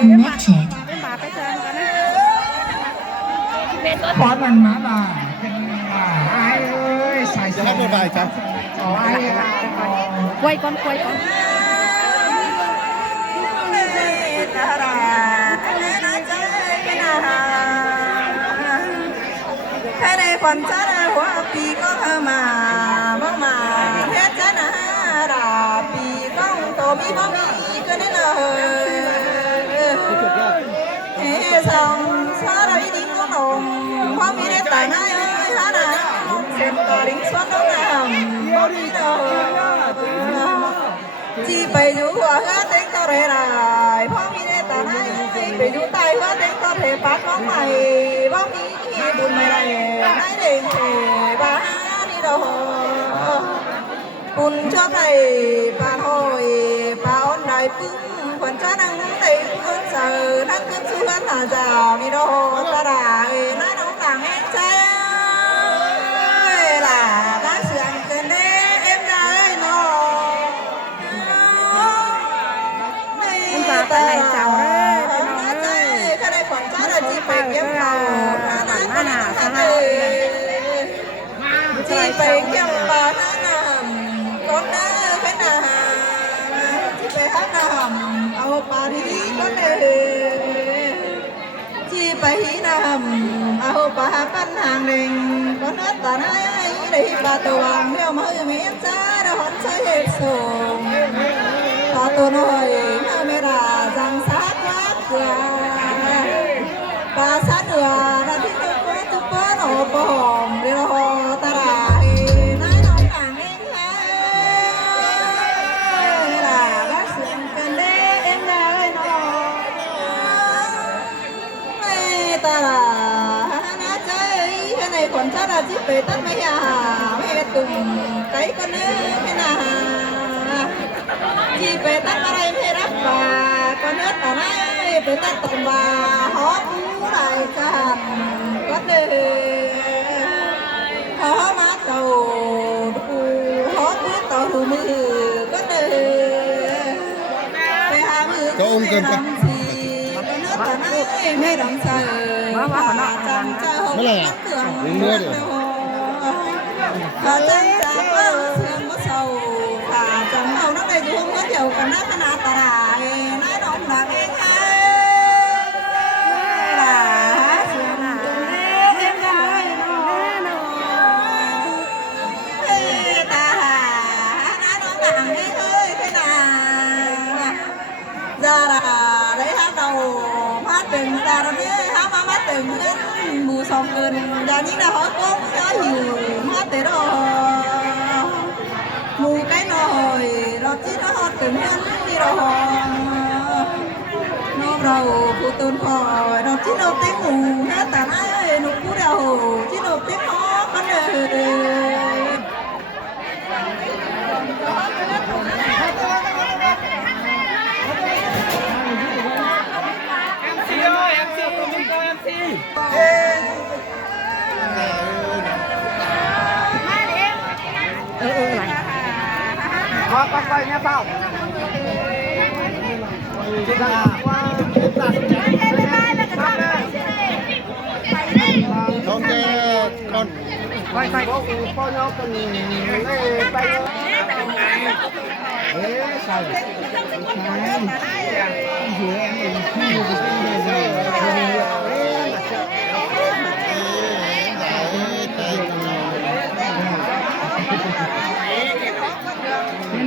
connected ขอมันมาบ่าเป็นไอ้เอ้ยใส่จะให้เป็นใบครับไอ้กล้วยก่อนแค่ในฝันจะได้หัวปีก็มาบ้างมาแค่จะน่าราปีก็โตมีบ่มีก็ได้เลยเฮ้สองสาระดีก็ลงพอมีได้แต่หน้าเอ้ยฮะนะเส้นต่อดิ้งสวนน้องน้ำบ่มีเลยจีไปดูหัวก็เต็งต่อเรไรพอมีได้แต่หน้าเอ้ยไปดูใต้ก็เต็งต่อเรปักน้องใหม่บ่มีบุญไม่ได้ไหนเด้งเทบ้านี่ดอกบุญชอบไทยปาหอยปาอ้อนได้ปึ้งขวัญจ้านั่งได้คนเสือนั่งขึ้นสู่กันหาเจ้านี่ดอกตาดาน้าน้องต่างแห่งใจล่ะบ้านเสื่อมเกินเด้เอ็มได้เนาะมันบาปอะไรเจ้าเอ้ยพี่น้องเอ้ยถ้าได้ขวัญจ้าได้จีไปเก็บเราจีไปเกี่ยวปาหน้าหนำก้นหน้าแค่หน้าจีไปหาหนำเอาปาดีก้นเลยจีไปหีหนำเอาปากันห่างเร่งก้นเนื้อตาหน้าได้ปาตัววางเที่ยวมาอยู่เมียนจ้าได้หอนใช้เหตุส่งปาตัวน้อยเมื่อเมราจังสักวักเกลือปาสัตว์เดือดที่ตุ๊กเปิ้ลโอ้ปมเรือตาราน้อยน้องต่างเองเลยล่ะรักเสียงกันเล่เอ็มเลยน้องไม่ตาราน้าใจแค่ในคนชาติจิไปตัดไม่ยาไม่ตุ่มไก่ก็เนื้อไม่นาจีไปตัดอะไรไม่รับปาก็เนื้อตาหน้าไปตัดตุ่มบาหอมไรกันก็เดินหอมาเต่าดูหอมือเต่ามือก็เดินไปหามือก็ไม่ดำสีก็เนื้อตาหน้าไม่ดำใส่ผ่าจังเจ้าเมื่อเดือดผ่าจังเจ้าเสื่อมก็เศร้าผ่าจังเอานักได้ดูก็เดี่ยวกันนะขนาดตาหน้าน้าน้องหลักเองmùa sông gần giờ những là họ có nhiều hoa tết rồi mùa cái nồi rồi chỉ nó họ từng nhân đi rồi nó đầu phụ tôn khỏi rồi chỉ nó tiếng mù hết cả nãy nó cú đầu chỉ nó tiếng nó con đời bắt quay nha tao không kê con quay con nhau cần lấy tay thế sao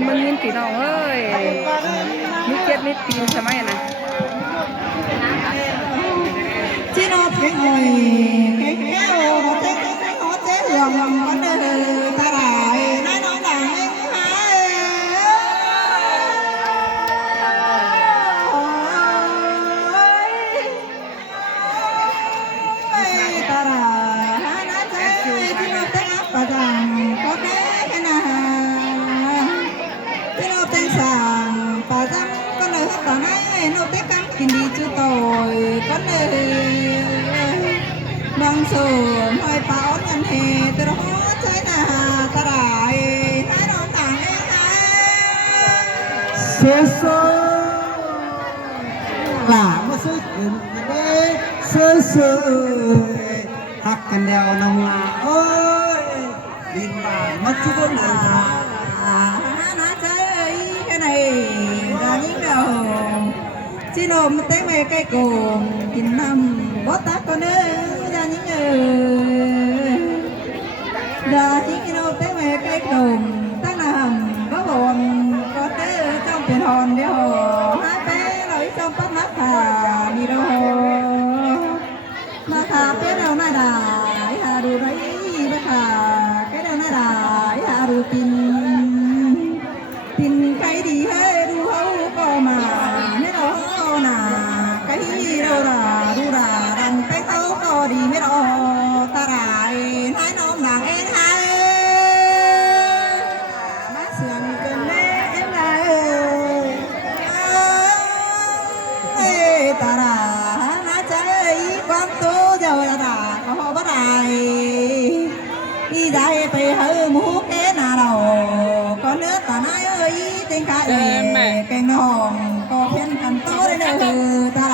มันยินพี่น้องเอ้ยมิเจ็ดมิตีนสมัยน่ะจีโน่เพ่งหอยเพ่งแก้วเราเจ๊เขาเจ๊เหลืองมันเดือดตาไหลน้อยน้องด่างเองหายตาไหลน้าเจ๊จีโน่เต้นประจังก็แค่ขนาดจีโน่เต้นสั่งประจังก็เลยตาไหนโน่เต้นกันกินดีจุดโตก็เลยบางส่วนหอยเป๋าเงินเหตุแต่หัวใจหน้าตาไหลน้อยน้องต่างเองหาย เสียโซ่หล่า sơi hắc cần đèo nồng là ơi đình bà mất chút bốn là nói chơi cái này ra những đầu chỉ nôm té mê cây cồn chín năm bó tát con ơi ra những ra những nôm té mê cây cồn tát nằm có buồn có té trong tiền hòn đeo hai bé nói trong bắt mắt hà đi đâu mà khá biết đâu này đại hà đủ đấy bất khả cái đâu này đại hà đủ tin cái đi hết đủ hấu có mà hết đó nà cái đâu là đủ là đằng cái hấu có đi hết đó ta đại hai nôm nàng em hai má sườn cần mẹ em lại ơi ta đã má chơi quan tu giờ là đã có bắt đại đi dạy về hơi mũ cái nào đầu con nước ta nói ơi tiếng ca ơi kèn hòn có phiên thành tố đây đâu ta